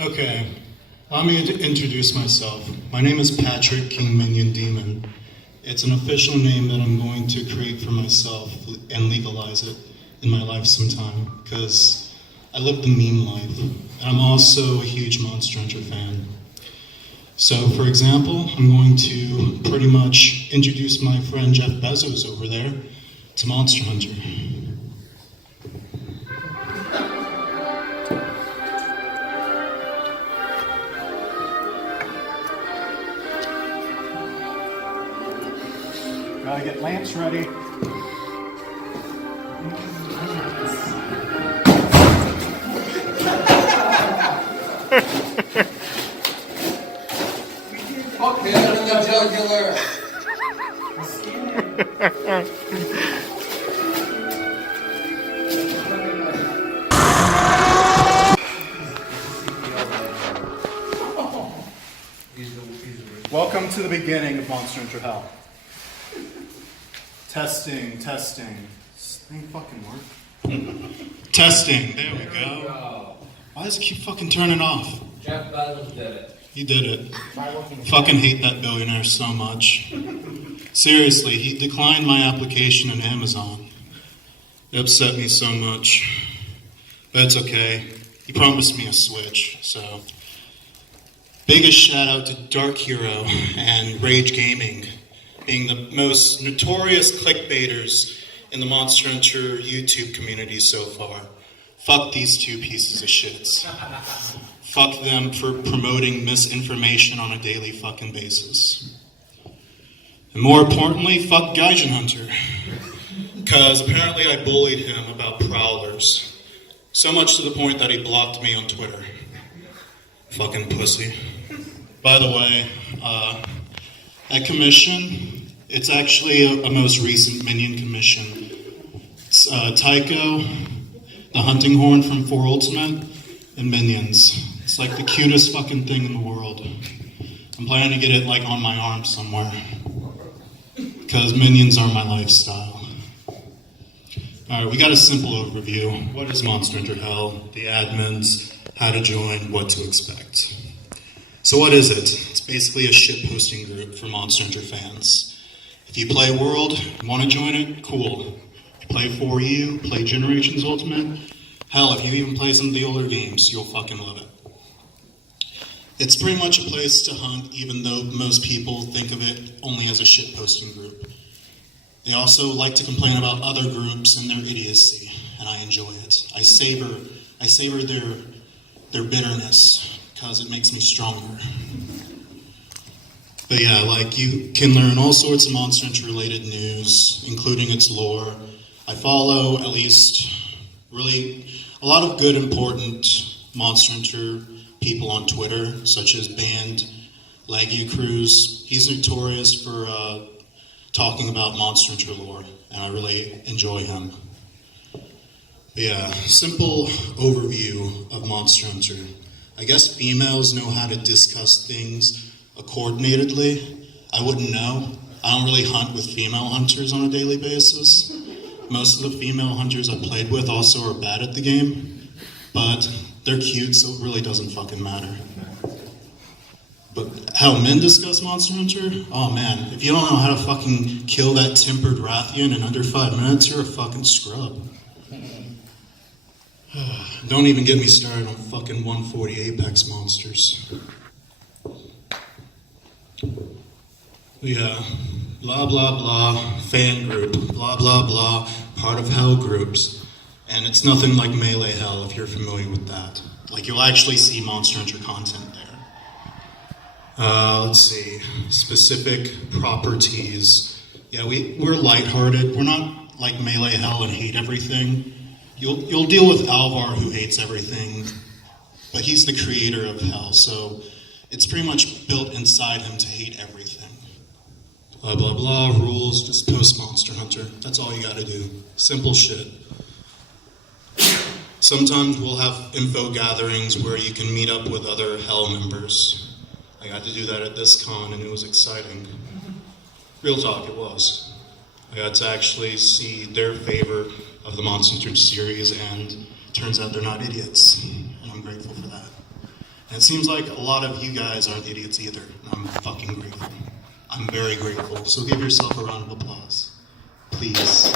Okay, allow me to introduce myself. My name is Patrick King Minion Demon. It's an official name that I'm going to create for myself and legalize it in my life sometime, because I live the meme life, and I'm also a huge Monster Hunter fan. So, for example, I'm going to pretty much introduce my friend Jeff Bezos over there to Monster Hunter. Gotta get Lance ready. Fuck him in the jugular. Welcome to the beginning of Monster Hunter Hell. Testing. This ain't fucking work. Testing, there we go. Why does it keep fucking turning off? Jeff Bezos did it. He did it. Fucking hate that billionaire so much. Seriously, he declined my application on Amazon. It upset me so much. But it's okay. He promised me a Switch, so. Biggest shout out to Dark Hero and Rage Gaming, being the most notorious clickbaiters in the Monster Hunter YouTube community so far. Fuck these two pieces of shits. Fuck them for promoting misinformation on a daily fucking basis. And more importantly, fuck Gaijin Hunter. Because apparently I bullied him about prowlers. So much to the point that he blocked me on Twitter. Fucking pussy. By the way, at commission, it's actually a most recent Minion commission. It's Tycho, the hunting horn from 4 Ultimate, and Minions. It's like the cutest fucking thing in the world. I'm planning to get it like on my arm somewhere. Because Minions are my lifestyle. Alright, we got a simple overview. What is Monster Hunter Hell? The admins, how to join, what to expect. So what is it? It's basically a shitposting group for Monster Hunter fans. If you play World, want to join it, cool. If you play 4U, play Generations Ultimate, hell, if you even play some of the older games, you'll fucking love it. It's pretty much a place to hunt, even though most people think of it only as a shitposting group. They also like to complain about other groups and their idiocy, and I enjoy it. I savor their bitterness, because it makes me stronger. But yeah, like, you can learn all sorts of Monster Hunter related news, including its lore. I follow at least really a lot of good, important Monster Hunter people on Twitter, such as Band Laggy Cruz. He's notorious for talking about Monster Hunter lore, and I really enjoy him. But yeah, simple overview of Monster Hunter. I guess females know how to discuss things coordinatedly. I wouldn't know. I don't really hunt with female hunters on a daily basis. Most of the female hunters I played with also are bad at the game, but they're cute, so it really doesn't fucking matter. But how men discuss Monster Hunter? Oh man, if you don't know how to fucking kill that tempered Rathian in under 5 minutes, you're a fucking scrub. Don't even get me started on fucking 140 Apex monsters. Yeah, blah blah blah, fan group, blah blah blah, part of hell groups. And it's nothing like Melee Hell if you're familiar with that. Like, you'll actually see Monster Hunter content there. Let's see, specific properties. Yeah, we're lighthearted. We're not like Melee Hell and hate everything. You'll deal with Alvar, who hates everything, but he's the creator of Hell, so it's pretty much built inside him to hate everything. Blah, blah, blah, rules, just post Monster Hunter. That's all you gotta do. Simple shit. Sometimes we'll have info gatherings where you can meet up with other Hell members. I got to do that at this con, and it was exciting. Real talk, it was. I got to actually see their favor of the Monster Hunter series, and turns out they're not idiots, and I'm grateful for that. And it seems like a lot of you guys aren't idiots either. I'm fucking grateful. I'm very grateful. So give yourself a round of applause. Please.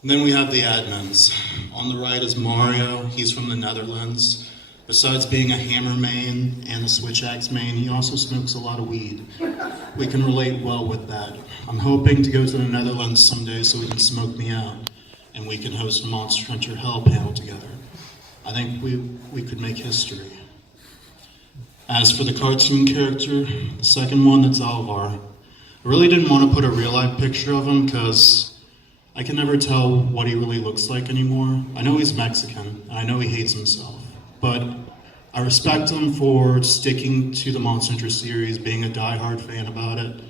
And then we have the admins. On the right is Mario. He's from the Netherlands. Besides being a hammer main and a switch axe main, he also smokes a lot of weed. We can relate well with that. I'm hoping to go to the Netherlands someday so he can smoke me out and we can host a Monster Hunter Hell panel together. I think we could make history. As for the cartoon character, the second one, that's Alvar. I really didn't want to put a real-life picture of him because I can never tell what he really looks like anymore. I know he's Mexican, and I know he hates himself, but I respect him for sticking to the Monster Hunter series, being a die-hard fan about it,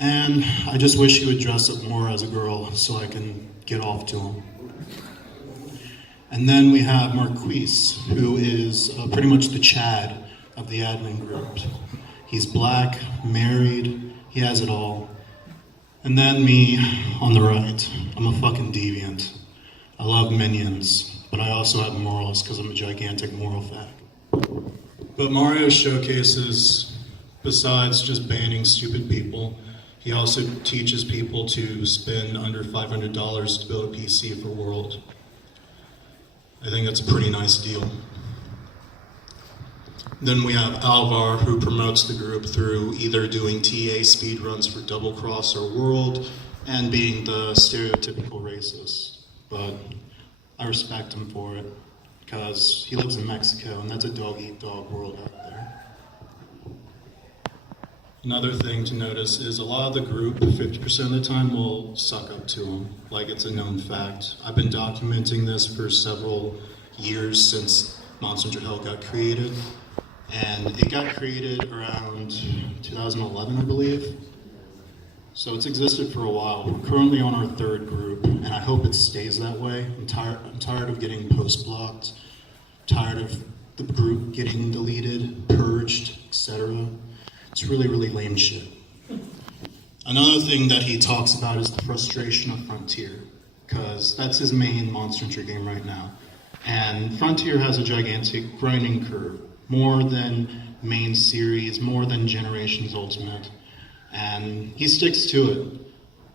and I just wish he would dress up more as a girl so I can get off to him. And then we have Marquise, who is pretty much the Chad of the admin group. He's black, married, he has it all. And then me on the right. I'm a fucking deviant. I love minions, but I also have morals because I'm a gigantic moral fag. But Mario showcases, besides just banning stupid people, he also teaches people to spend under $500 to build a PC for World. I think that's a pretty nice deal. Then we have Alvar, who promotes the group through either doing TA speedruns for Double Cross or World, and being the stereotypical racist. But I respect him for it, because he lives in Mexico, and that's a dog-eat-dog world out there. Another thing to notice is a lot of the group, 50% of the time, will suck up to him, like it's a known fact. I've been documenting this for several years since Monster Hunter Hell got created, and it got created around 2011, I believe. So it's existed for a while. We're currently on our third group, and I hope it stays that way. I'm tired of getting post-blocked, tired of the group getting deleted, purged, etc. It's really, really lame shit. Another thing that he talks about is the frustration of Frontier, because that's his main Monster Hunter game right now. And Frontier has a gigantic grinding curve, more than main series, more than Generations Ultimate. And he sticks to it.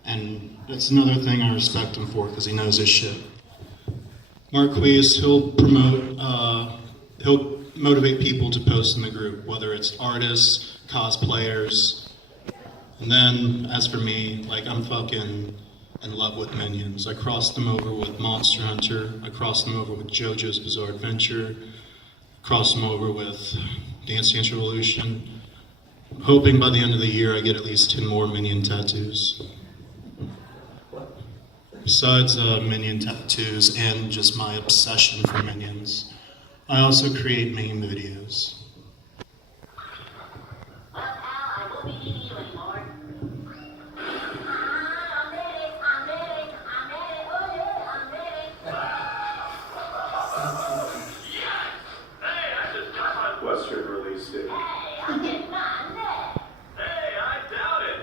And that's another thing I respect him for, because he knows his shit. Marquise, he'll motivate people to post in the group, whether it's artists, cosplayers. And then, as for me, like, I'm fucking in love with minions. I crossed them over with Monster Hunter, I crossed them over with JoJo's Bizarre Adventure, crossed them over with Dance Dance Revolution. I'm hoping by the end of the year I get at least 10 more Minion tattoos. Besides Minion tattoos and just my obsession for Minions, I also create meme videos. Western release date. Hey, I doubt it.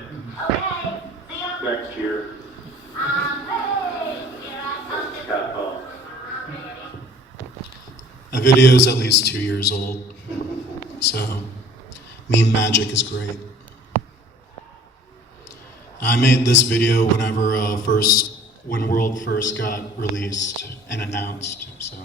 Okay, see ya. Next year. Got ball. A video is at least 2 years old, so meme magic is great. I made this video when World first got released and announced, so.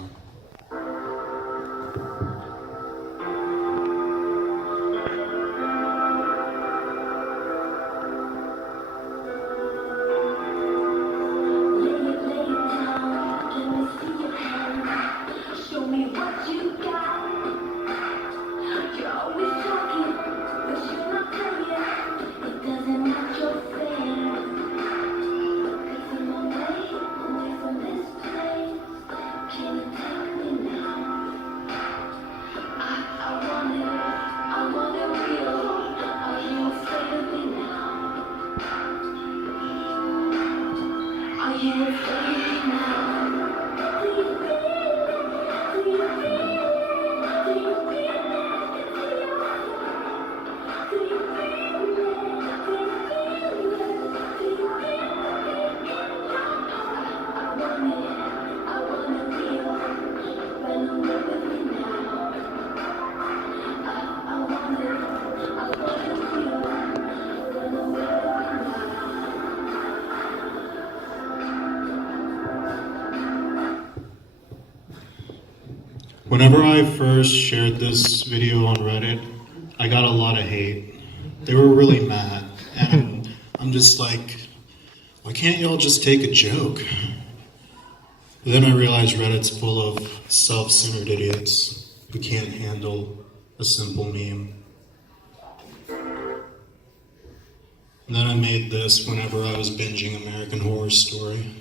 Whenever I first shared this video on Reddit, I got a lot of hate. They were really mad. And I'm just like, why can't y'all just take a joke? But then I realized Reddit's full of self-centered idiots who can't handle a simple meme. And then I made this whenever I was binging American Horror Story.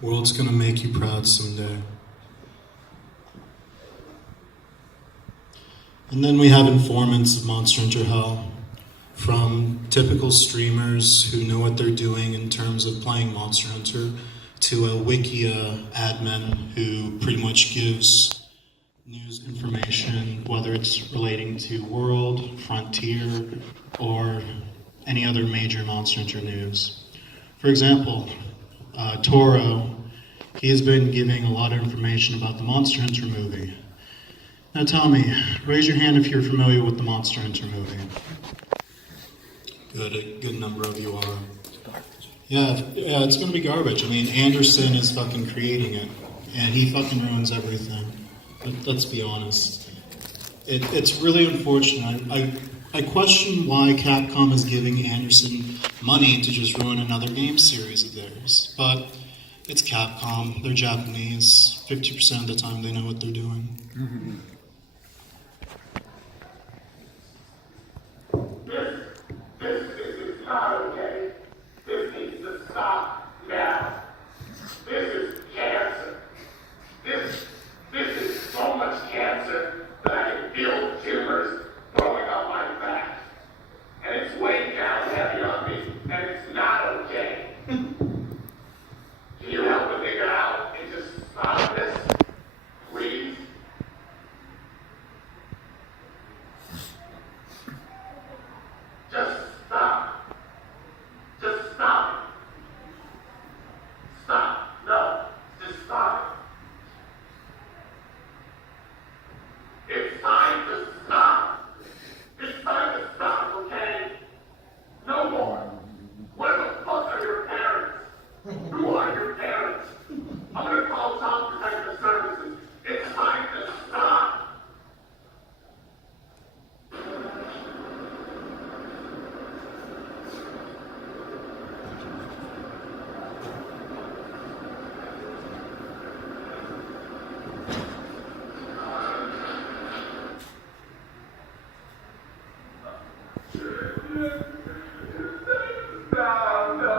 World's gonna make you proud someday. And then we have informants of Monster Hunter Hell, from typical streamers who know what they're doing in terms of playing Monster Hunter, to a Wikia admin who pretty much gives news information, whether it's relating to World, Frontier, or any other major Monster Hunter news. For example, Toro, he has been giving a lot of information about the Monster Hunter movie. Now tell me, raise your hand if you're familiar with the Monster Hunter movie. Good, a good number of you are. Yeah, it's gonna be garbage. I mean, Anderson is fucking creating it, and he fucking ruins everything. Let's be honest. It's really unfortunate. I question why Capcom is giving Anderson money to just ruin another game series of theirs. But it's Capcom. They're Japanese. 50% of the time they know what they're doing. This is not okay. This needs to stop now. This is cancer. This is so much cancer that I can feel tumors growing on my back. And it's weighing down heavy on me, and it's not okay. Can you help me figure out and just stop this? Please? Just stop. Just stop it. Stop. No. Just stop it. It's time to stop. It's time to stop, okay? No more. Where the fuck are your parents? Who are your parents? I'm gonna call Child Protective Services. It's time to stop. No,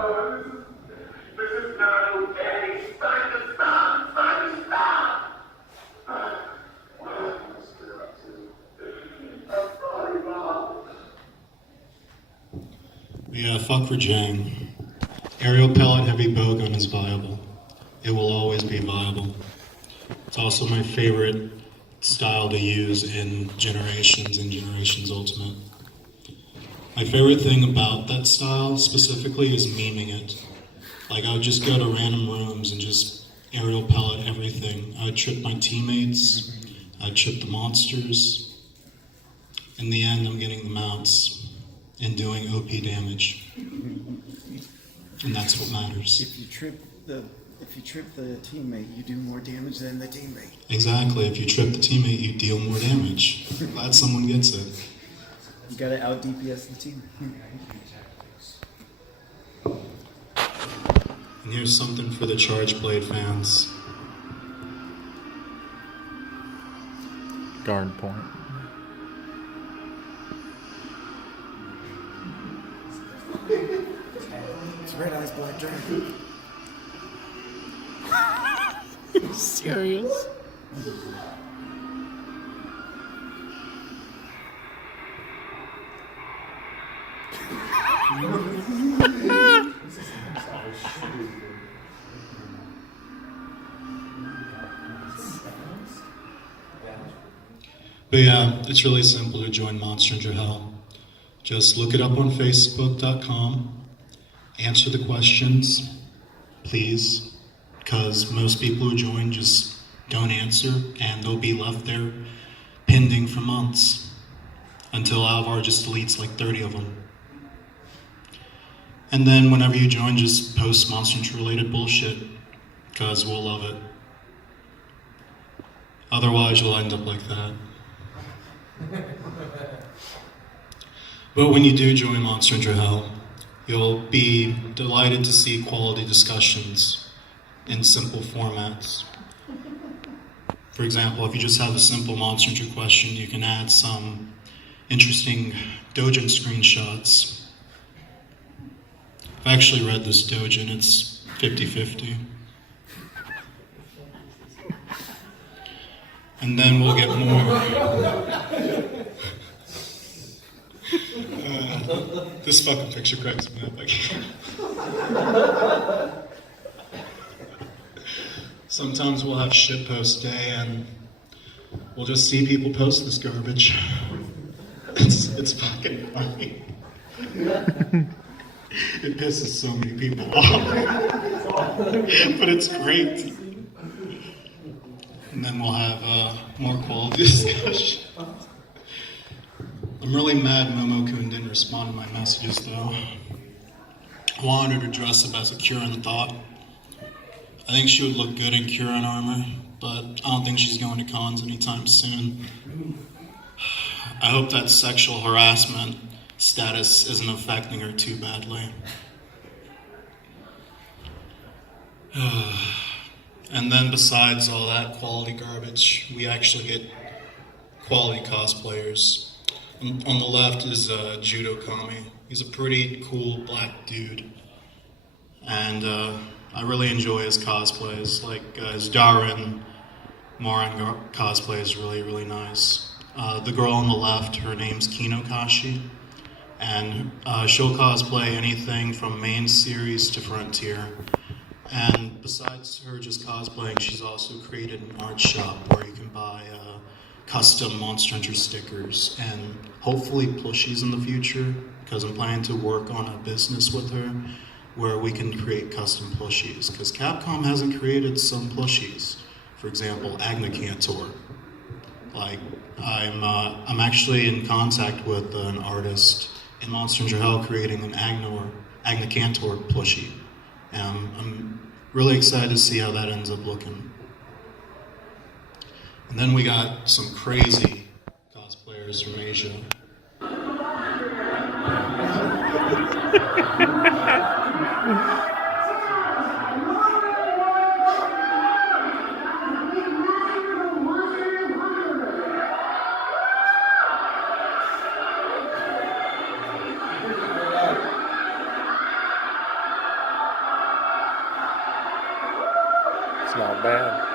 this is not okay. It's time to stop. It's time to stop. I'm sorry, Mom. Yeah, fuck for Jang. Aerial pellet heavy bowgun is viable. It will always be viable. It's also my favorite style to use in Generations and Generations Ultimate. My favorite thing about that style specifically is memeing it. Like, I would just go to random rooms and just aerial pellet everything. I would trip my teammates, I'd trip the monsters. In the end, I'm getting the mounts and doing OP damage. And that's what matters. If you trip the teammate, you do more damage than the teammate. Exactly. If you trip the teammate, you deal more damage. Glad someone gets it. You gotta out DPS the team. And here's something for the Charge Blade fans. Guard point. It's Red Eyes Black Dragon. Serious? But yeah, it's really simple to join Monster Hunter Hell. Just look it up on Facebook.com, answer the questions, please, because most people who join just don't answer, and they'll be left there pending for months until Alvar just deletes like 30 of them. And then whenever you join, just post Monster Hunter related bullshit, because we'll love it. Otherwise, you'll end up like that. But when you do join Monster Hunter Hell, you'll be delighted to see quality discussions in simple formats. For example, if you just have a simple Monster Hunter question, you can add some interesting Dojin screenshots. I've actually read this Dojin, it's 50-50. And then we'll get more. This fucking picture cracks me up. I can't. Sometimes we'll have shitpost day and we'll just see people post this garbage. It's fucking funny. It pisses so many people off. But it's great. And then we'll have more quality discussion. I'm really mad Momo-kun didn't respond to my messages though. I wanted her to dress up as a Kieran thought. I think she would look good in Kieran armor, but I don't think she's going to cons anytime soon. I hope that sexual harassment status isn't affecting her too badly. And then besides all that quality garbage, we actually get quality cosplayers. On the left is Judo Kami. He's a pretty cool black dude. And I really enjoy his cosplays. Like his Darwin Moran cosplay is really, really nice. The girl on the left, her name's Kino Kashi. And she'll cosplay anything from main series to Frontier. And besides her just cosplaying, she's also created an art shop where you can buy custom Monster Hunter stickers and hopefully plushies in the future, because I'm planning to work on a business with her where we can create custom plushies, because Capcom hasn't created some plushies. For example, Agnacantor. Like, I'm actually in contact with an artist in Monster Hunter Hell creating an Agnacantor plushie. And I'm really excited to see how that ends up looking. And then we got some crazy cosplayers from Asia. It's not bad.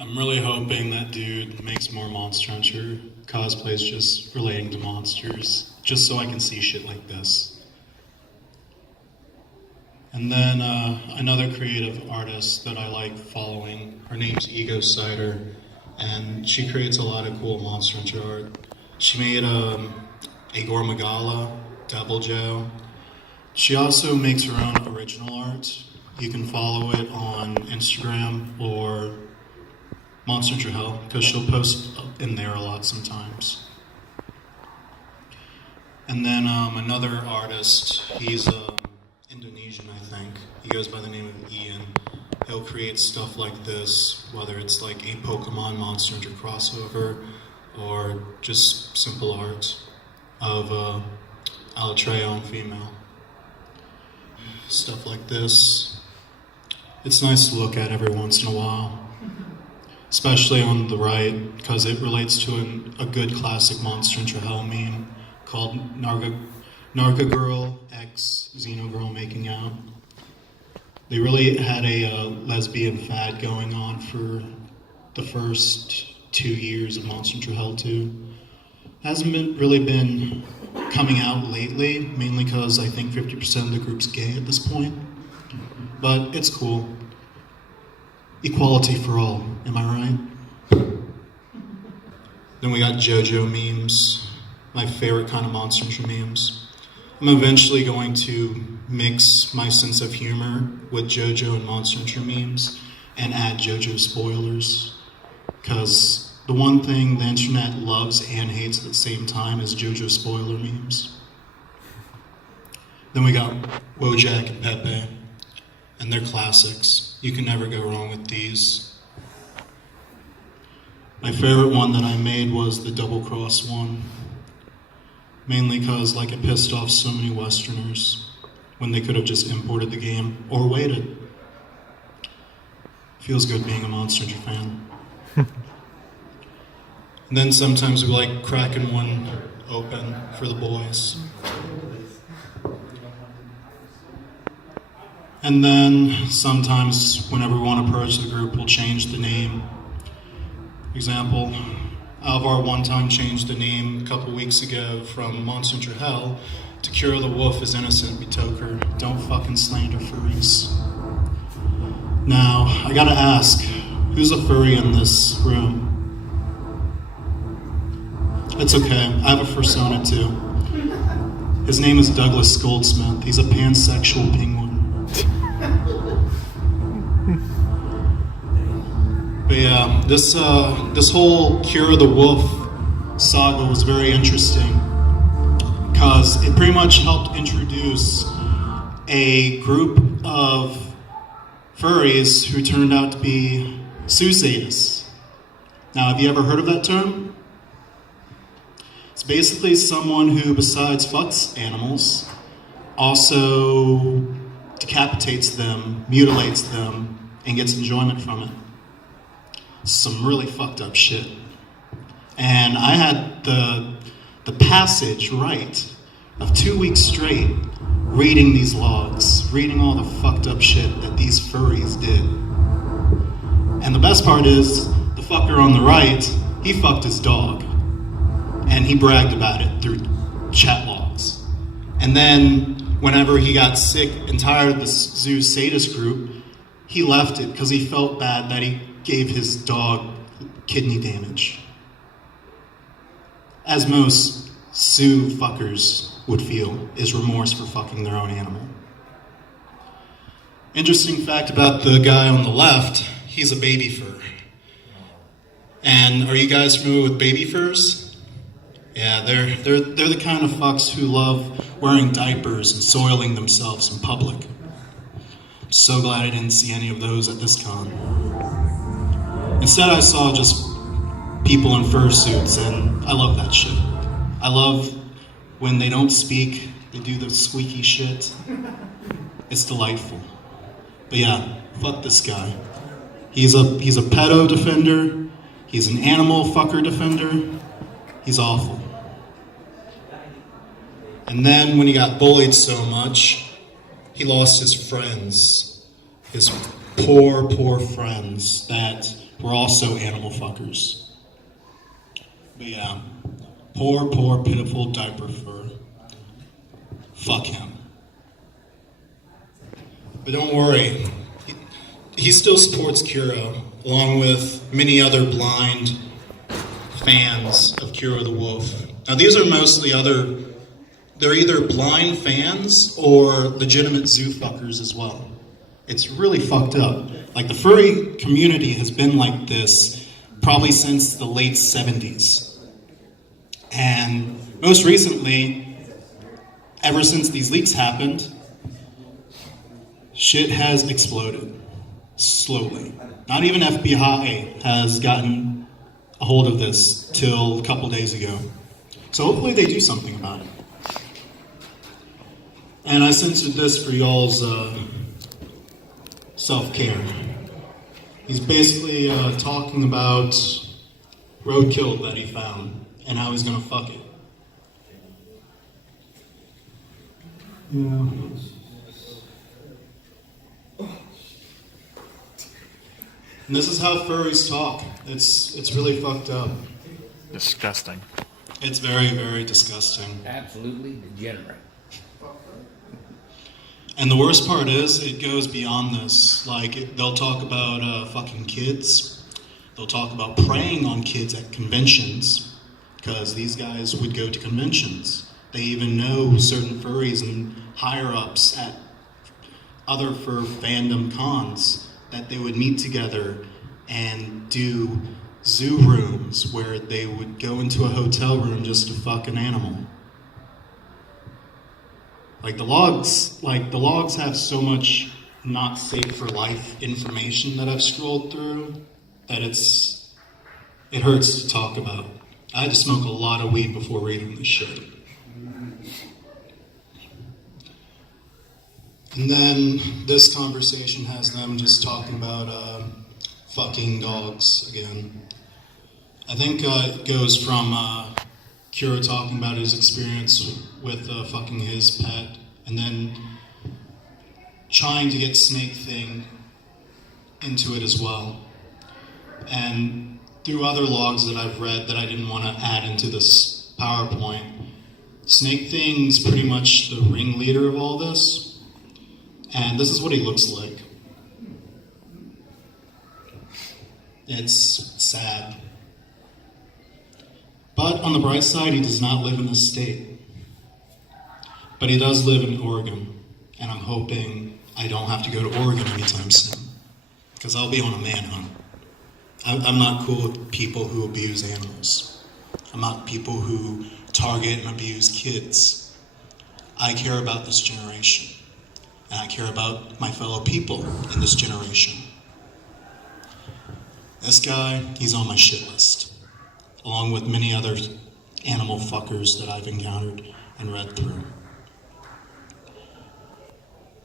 I'm really hoping that dude makes more Monster Hunter cosplays just relating to monsters, just so I can see shit like this. And then another creative artist that I like following, her name's Ego Cider, and she creates a lot of cool Monster Hunter art. She made a Gormagala, Devil Joe. She also makes her own original art. You can follow it on Instagram or Monster Hunter Hell, because she'll post in there a lot sometimes. And then another artist, he's Indonesian, I think. goes by the name of Ian. He'll create stuff like this, whether it's like a Pokemon Monster Hunter crossover or just simple art of Alatreon female. Stuff like this. It's nice to look at every once in a while, especially on the right, because it relates to a good classic Monster Hunter Hell meme called Narga Girl X Xeno Girl Making Out. They really had a lesbian fad going on for the first 2 years of Monster Hunter Hell 2. Hasn't really been coming out lately, mainly because I think 50% of the group's gay at this point. But it's cool. Equality for all, am I right? Then we got JoJo memes, my favorite kind of Monster Hunter memes. I'm eventually going to mix my sense of humor with JoJo and Monster Hunter memes and add JoJo spoilers, because the one thing the internet loves and hates at the same time is JoJo spoiler memes. Then we got Wojak and Pepe, and they're classics. You can never go wrong with these. My favorite one that I made was the double cross one, mainly because like it pissed off so many Westerners when they could have just imported the game or waited. Feels good being a Monster Hunter fan. And then sometimes we like cracking one open for the boys. And then sometimes whenever we want to approach the group, we'll change the name. Example, Alvar one time changed the name a couple weeks ago from Monster Hunter Hell to Cure the Wolf is Innocent, we took her. Don't fucking slander furries. Now, I gotta ask, who's a furry in this room? It's okay, I have a persona too. His name is Douglas Goldsmith. He's a pansexual penguin. But yeah, this whole Cure the Wolf saga was very interesting because it pretty much helped introduce a group of furries who turned out to be sadists. Now, have you ever heard of that term? It's basically someone who, besides fucks animals, also decapitates them, mutilates them, and gets enjoyment from it. Some really fucked up shit. And I had the passage right of 2 weeks straight reading these logs, reading all the fucked up shit that these furries did. And the best part is, the fucker on the right, he fucked his dog. And he bragged about it through chat logs. And then, whenever he got sick and tired of the zoo sadist group, he left it because he felt bad that he gave his dog kidney damage. As most zoo fuckers would feel, is remorse for fucking their own animal. Interesting fact about the guy on the left, he's a baby fur. And are you guys familiar with baby furs? Yeah, they're the kind of fucks who love wearing diapers and soiling themselves in public. I'm so glad I didn't see any of those at this con. Instead, I saw just people in fursuits, and I love that shit. I love when they don't speak, they do the squeaky shit. It's delightful. But yeah, fuck this guy. He's a pedo defender. He's an animal fucker defender. He's awful. And then when he got bullied so much, he lost his friends. His poor, poor friends that were also animal fuckers. But yeah, poor, poor, pitiful diaper fur. Fuck him. But don't worry, he still supports Kuro, along with many other blind fans of Kuro the Wolf. Now these are mostly they're either blind fans or legitimate zoo fuckers as well. It's really fucked up. Like, the furry community has been like this probably since the late 70s. And most recently, ever since these leaks happened, Shit has exploded. Slowly. Not even FBI has gotten a hold of this till a couple days ago. So hopefully they do something about it. And I censored this for y'all's self-care. He's basically talking about roadkill that he found and how he's gonna fuck it. Yeah. And this is how furries talk. It's really fucked up. Disgusting. It's very, very disgusting. Absolutely degenerate. And the worst part is, it goes beyond this. Like, they'll talk about fucking kids. They'll talk about preying on kids at conventions, because these guys would go to conventions. They even know certain furries and higher-ups at other fur fandom cons that they would meet together and do zoo rooms where they would go into a hotel room just to fuck an animal. Like the logs have so much not safe for life information that I've scrolled through that it hurts to talk about. I had to smoke a lot of weed before reading this shit. And then this conversation has them just talking about fucking dogs again. I think it goes from Kira talking about his experience with fucking his pet, and then trying to get Snake Thing into it as well. And through other logs that I've read that I didn't want to add into this PowerPoint, Snake Thing's pretty much the ringleader of all this. And this is what he looks like. It's sad. But on the bright side, he does not live in this state. But he does live in Oregon. And I'm hoping I don't have to go to Oregon anytime soon. Because I'll be on a manhunt. I'm not cool with people who abuse animals. I'm not people who target and abuse kids. I care about this generation. And I care about my fellow people in this generation. This guy, he's on my shit list, along with many other animal fuckers that I've encountered and read through.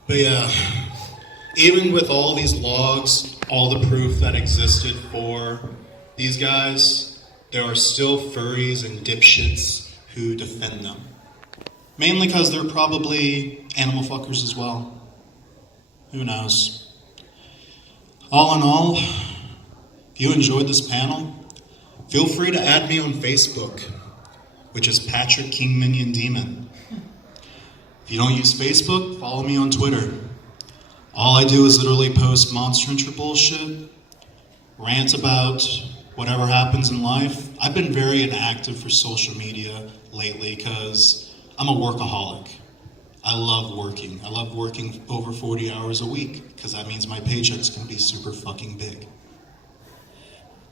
But yeah, even with all these logs, all the proof that existed for these guys, there are still furries and dipshits who defend them. Mainly because they're probably animal fuckers as well. Who knows? All in all, if you enjoyed this panel, feel free to add me on Facebook, which is Patrick King Minion Demon. If you don't use Facebook, follow me on Twitter. All I do is literally post Monster Hunter bullshit, rant about whatever happens in life. I've been very inactive for social media lately because I'm a workaholic. I love working. I love working over 40 hours a week because that means my paycheck's going to be super fucking big.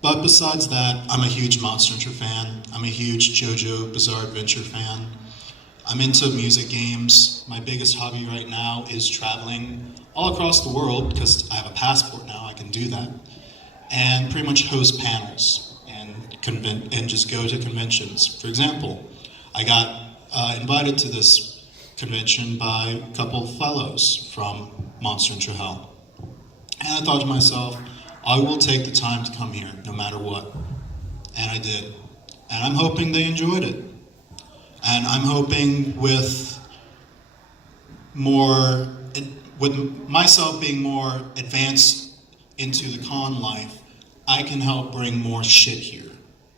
But besides that, I'm a huge Monster Hunter fan. I'm a huge JoJo Bizarre Adventure fan. I'm into music games. My biggest hobby right now is traveling all across the world because I have a passport now, I can do that. And pretty much host panels and just go to conventions. For example, I got invited to this convention by a couple of fellows from Monster Hunter Hell. And I thought to myself, I will take the time to come here, no matter what. And I did. And I'm hoping they enjoyed it. And I'm hoping with myself being more advanced into the con life, I can help bring more shit here.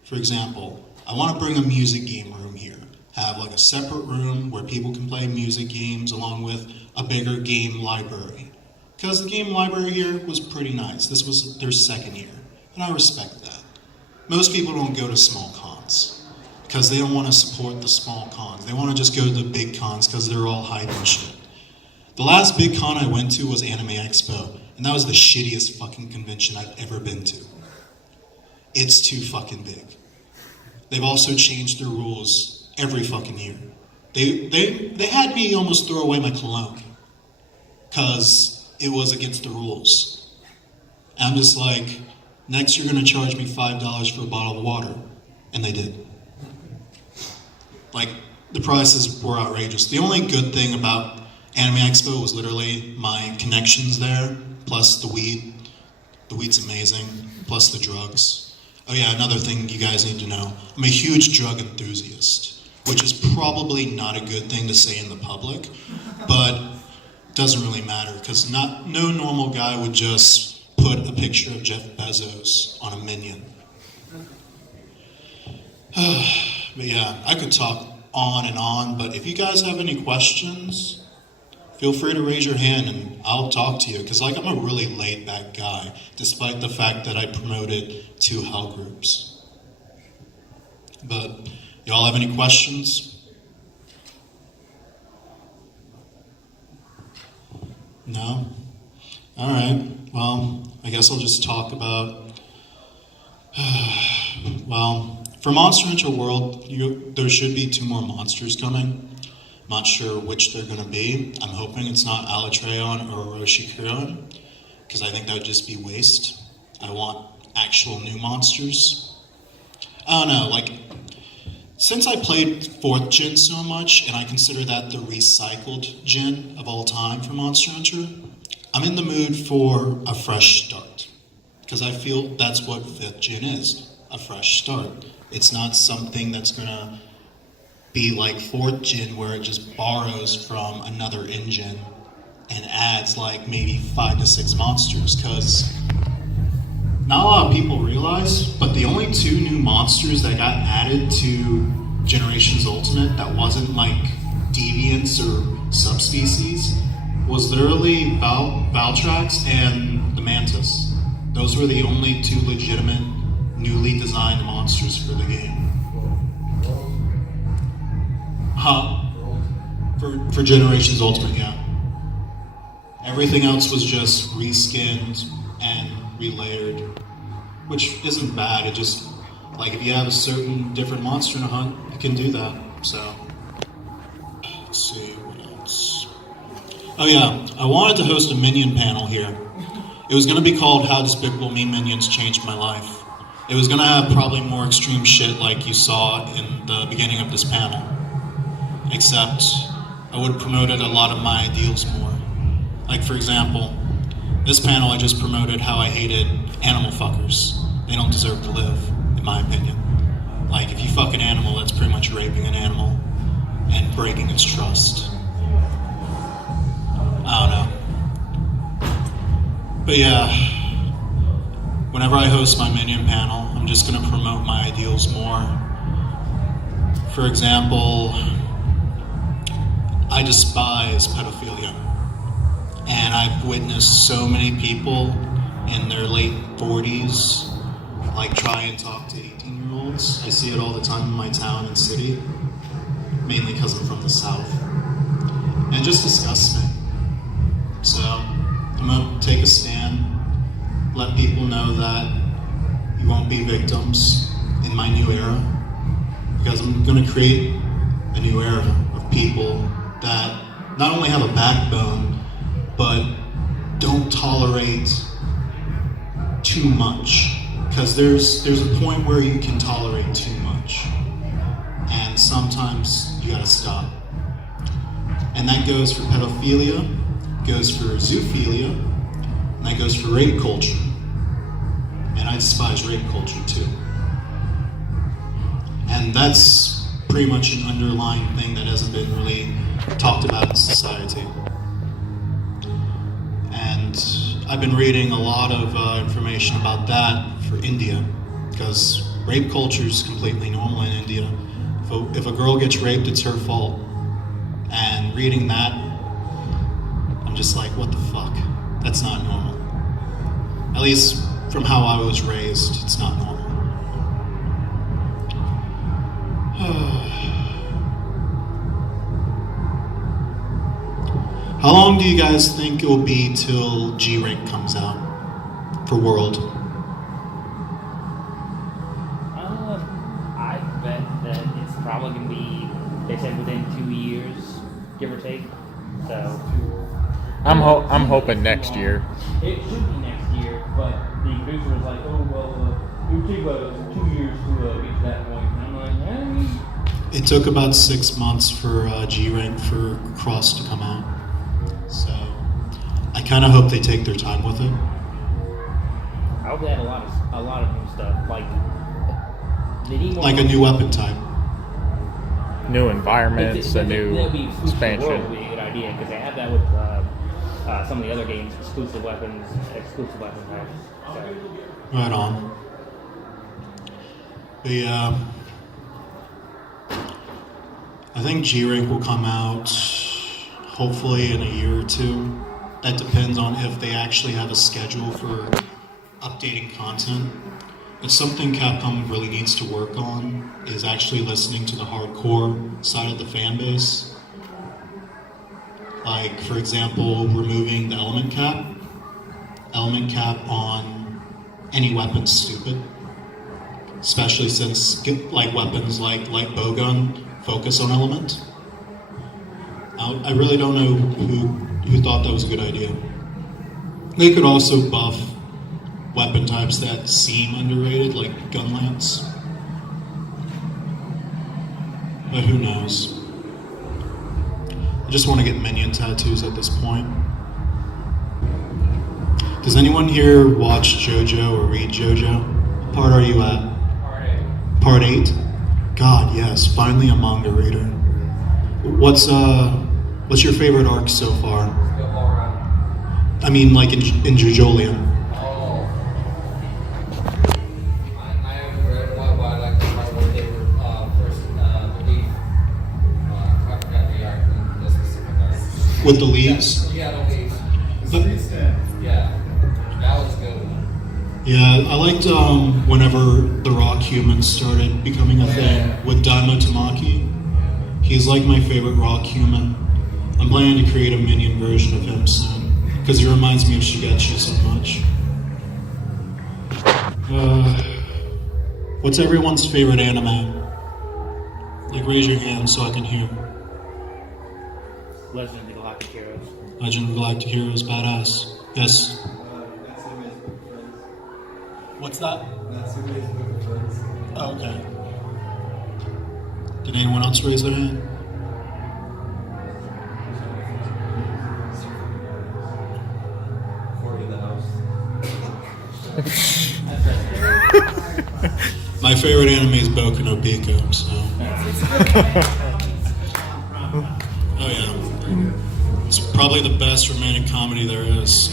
For example, I want to bring a music game room here. Have like a separate room where people can play music games along with a bigger game library. Because the game library here was pretty nice. This was their second year, and I respect that. Most people don't go to small cons because they don't want to support the small cons. They want to just go to the big cons because they're all hype and shit. The last big con I went to was Anime Expo, and that was the shittiest fucking convention I've ever been to. It's too fucking big. They've also changed their rules every fucking year. They had me almost throw away my cologne because it was against the rules. I'm just like, next you're gonna charge me $5 for a bottle of water. And they did. Like, the prices were outrageous. The only good thing about Anime Expo was literally my connections there, plus the weed. The weed's amazing, plus the drugs. Oh yeah, another thing you guys need to know. I'm a huge drug enthusiast, which is probably not a good thing to say in the public, but it doesn't really matter, because no normal guy would just put a picture of Jeff Bezos on a Minion. But yeah, I could talk on and on, but if you guys have any questions, feel free to raise your hand and I'll talk to you, because like, I'm a really laid back guy, despite the fact that I promoted 2 hell groups. But y'all have any questions? No? Alright, well, I guess I'll just talk about, well, for Monster Hunter World, there should be 2 more monsters coming. I'm not sure which they're going to be. I'm hoping it's not Alatreon or Roshikiron, because I think that would just be waste. I want actual new monsters. I don't know, like, since I played 4th gen so much, and I consider that the recycled gen of all time for Monster Hunter, I'm in the mood for a fresh start. Because I feel that's what 5th gen is, a fresh start. It's not something that's going to be like 4th gen where it just borrows from another engine and adds like maybe 5 to 6 monsters, because not a lot of people realize, but the only 2 new monsters that got added to Generations Ultimate that wasn't like deviants or subspecies was literally Valtrax and the Mantis. Those were the only 2 legitimate, newly designed monsters for the game. For Generations Ultimate, yeah. Everything else was just reskinned and relayered, which isn't bad. It just, like, if you have a certain different monster in a hunt, you can do that. So, let's see, what else? Oh yeah, I wanted to host a Minion panel here. It was going to be called How Despicable Me Minions Changed My Life. It was going to have probably more extreme shit like you saw in the beginning of this panel. Except, I would have promoted a lot of my ideals more. Like, for example, this panel I just promoted how I hated animal fuckers. They don't deserve to live, in my opinion. Like, if you fuck an animal, that's pretty much raping an animal and breaking its trust. I don't know. But yeah, whenever I host my Minion panel, I'm just going to promote my ideals more. For example, I despise pedophilia. And I've witnessed so many people in their late 40s like try and talk to 18-year-olds. I see it all the time in my town and city, mainly because I'm from the South. And it just disgusts me. So I'm going to take a stand, let people know that you won't be victims in my new era, because I'm going to create a new era of people that not only have a backbone, but don't tolerate too much. Because there's a point where you can tolerate too much. And sometimes you gotta stop. And that goes for pedophilia, goes for zoophilia, and that goes for rape culture. And I despise rape culture too. And that's pretty much an underlying thing that hasn't been really talked about in society. And I've been reading a lot of information about that for India, because rape culture is completely normal in India. If a girl gets raped, it's her fault. And reading that, I'm just like, what the fuck? That's not normal. At least from how I was raised, it's not normal. How long do you guys think it will be till G-Rank comes out for World? I bet that it's probably going to be, they said within 2 years, give or take. So, I'm hoping next year. It should be next year, but the producer was like, "Oh well, it would take 2 years to get to that point." And I'm like, It took about 6 months for G rank for Cross to come out, so I kind of hope they take their time with it. I hope they had a lot of new stuff. Like they need more. Like a new weapon type. New environments, a new That'd be exclusive to the world expansion. would be a good idea because they have that with some of the other games, exclusive weapon types. So, Right on. But yeah, I think G rank will come out hopefully in a year or two. That depends on if they actually have a schedule for updating content. It's something Capcom really needs to work on, is actually listening to the hardcore side of the fan base. Like, for example, removing the element cap. Element cap on any weapon's stupid. Especially since like weapons like light bowgun focus on element. I really don't know who thought that was a good idea. They could also buff weapon types that seem underrated, like gun lance. But who knows? I just want to get Minion tattoos at this point. Does anyone here watch JoJo or read JoJo? What part are you at? Part 8? God, yes, finally a manga reader. What's your favorite arc so far? I mean, like in JoJolion. I haven't read one, but I like the part where they were first belief. I forgot the art, the specific art. With the leaves? Yeah, the leaves. But, Yeah, that was good. yeah, I liked whenever the rock human started becoming a thing with Daimo Tamaki. He's like my favorite rock human. I'm planning to create a Minion version of him soon, because he reminds me of Shigechi so much. What's everyone's favorite anime? Like, raise your hand so I can hear. Legend of the Galactic Heroes. Legend of Galactic Heroes, badass. Yes. What's that? Oh, okay. Did anyone else raise their hand? My favorite anime is Boku no Pico, so. Oh yeah. It's probably the best romantic comedy there is.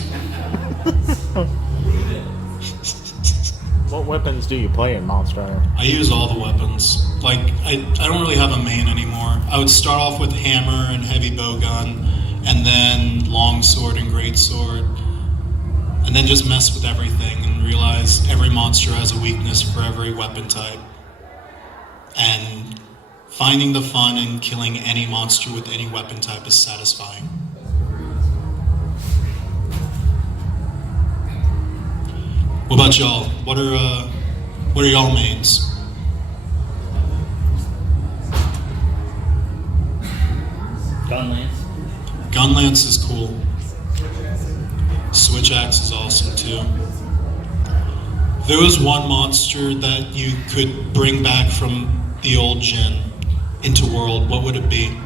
What weapons do you play in Monster Hunter? I use all the weapons. Like, I don't really have a main anymore. I would start off with hammer and heavy bowgun, and then long sword and great sword, and then just mess with everything and realize every monster has a weakness for every weapon type. And finding the fun in killing any monster with any weapon type is satisfying. What about y'all? What are y'all mains? Gunlance. Gunlance is cool. Switch axe is awesome too. If there was one monster that you could bring back from the old gen into world, what would it be?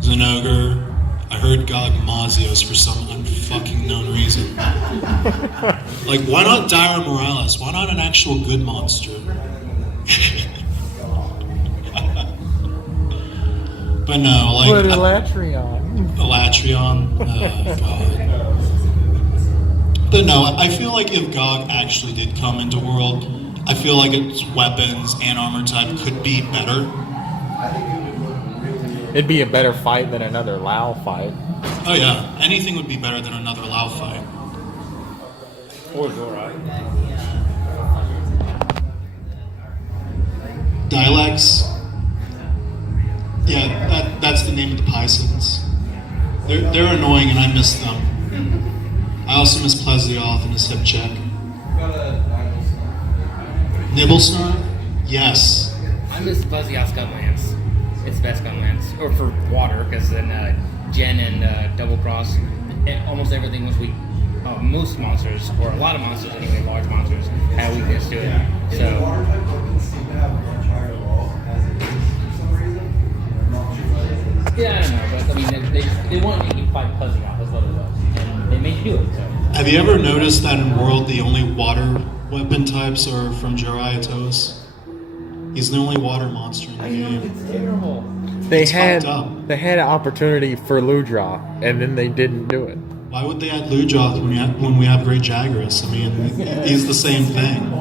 Zenogre. I heard God Mazios for some unfucking known reason. Like, why not Dyra Morales? Why not an actual good monster? But no, like... What Elatrion? Elatrion? Oh, God. But no, I feel like if GOG actually did come into World, I feel like its weapons and armor type could be better. It'd be a better fight than another Lao fight. Oh yeah, anything would be better than another Lao fight. Or Zora. Dialects. Yeah, that's the name of the Pisons. They're annoying and I miss them. I also miss Plesioth and his hip check. Nibblesnarf? Yes. I miss Fuzzy Gunlance. it's the best gun lance, or for water, because then Gen and Double Cross, almost everything was weak. Most monsters, or a lot of monsters anyway, large monsters, had weakness to it. So. Water type weapons seem to have a much higher wall as it is for some reason. I'm not sure why that is. Yeah, I don't know, but I mean, they wanted to make you fight Fuzzy off, that's what it was. And they made you do it, so. Have you ever noticed that in World the only water weapon types are from Jiraiya Toast? He's the only water monster in the game. It's terrible. They It's had fucked up. they had an opportunity for Ludra, and then they didn't do it. Why would they add Lujoth when we have Great Jagras? I mean, he's the same thing.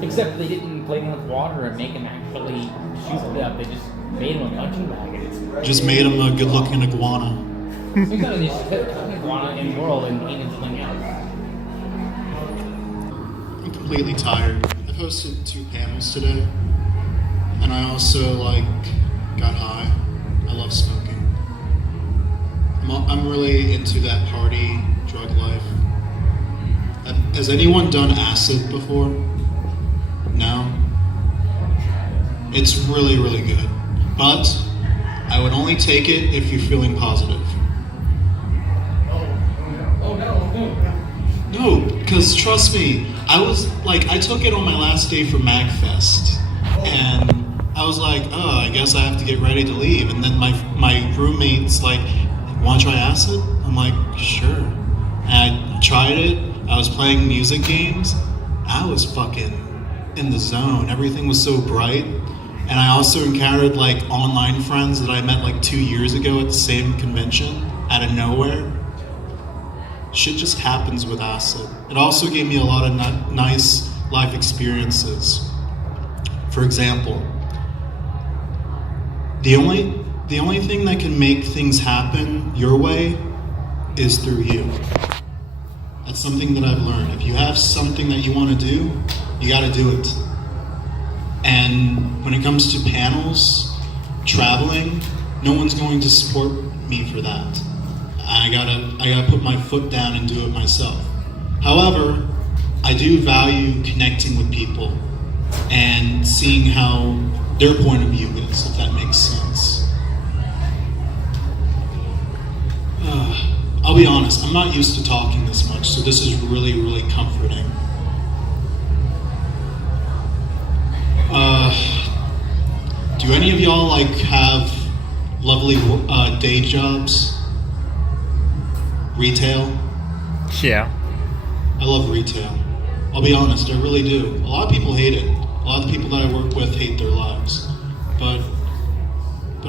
Except they didn't play him with water and make him actually shoot it up. They just made him a punching bag. Just made him a good-looking iguana. Exactly, they just put iguana in the world and ain't something else. I'm completely tired. I've hosted 2 panels today, and I also got high. I love smoking. I'm really into that party drug life. Has anyone done acid before? No? It's really, really good. But I would only take it if you're feeling positive. No, because trust me, I took it on my last day for MagFest. And I was like, oh, I guess I have to get ready to leave. And then my roommate's like, want to try acid? I'm like, sure. And I tried it. I was playing music games. I was fucking in the zone. Everything was so bright. And I also encountered online friends that I met 2 years ago at the same convention out of nowhere. Shit just happens with acid. It also gave me a lot of nice life experiences. For example, the only thing that can make things happen your way is through you. That's something that I've learned. If you have something that you want to do, you got to do it. And when it comes to panels, traveling, no one's going to support me for that. I gotta put my foot down and do it myself. However, I do value connecting with people and seeing how their point of view is, if that makes sense. I'll be honest, I'm not used to talking this much, so this is really, really comforting. Do any of y'all have lovely day jobs? Retail? Yeah. I love retail. I'll be honest, I really do. A lot of people hate it. A lot of the people that I work with hate their lives. But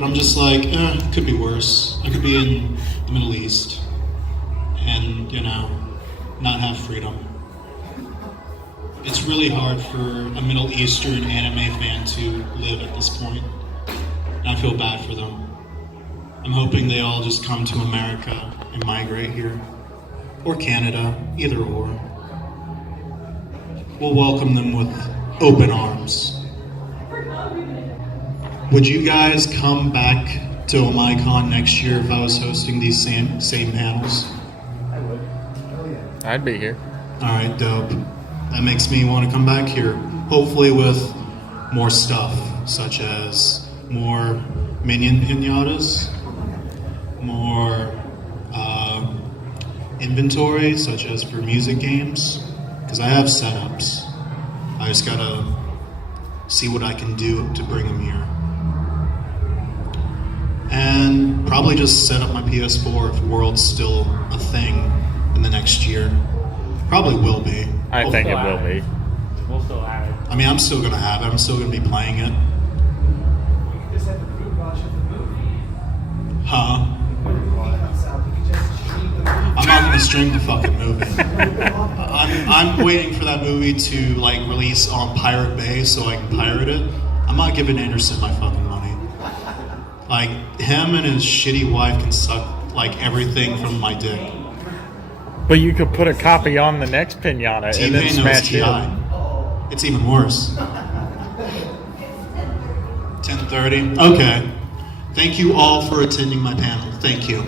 I'm just it could be worse. I could be in the Middle East and, not have freedom. It's really hard for a Middle Eastern anime fan to live at this point. And I feel bad for them. I'm hoping they all just come to America and migrate here. Or Canada, either or. We'll welcome them with open arms. Would you guys come back to Amaicon next year if I was hosting these same panels? I'd be here. Alright, dope. That makes me want to come back here. Hopefully with more stuff, such as more Minion pinatas, more inventory, such as for music games, because I have setups. I just gotta see what I can do to bring them here. And probably just set up my PS4 if World's still a thing in the next year. Probably will be. I think it will be. We'll still have it. I mean, I'm still gonna have it. I'm still gonna be playing it. You can just have the food watch of the movie. Huh? When the movie comes out, you can just stream the movie. I'm not gonna stream the fucking movie. I'm waiting for that movie to release on Pirate Bay so I can pirate it. I'm not giving Anderson my fucking money. Him and his shitty wife can suck everything from my dick. But you could put a copy on the next pinata and then T-Pain knows smash T.I. it. It's even worse. 10:30. Okay. Thank you all for attending my panel. Thank you.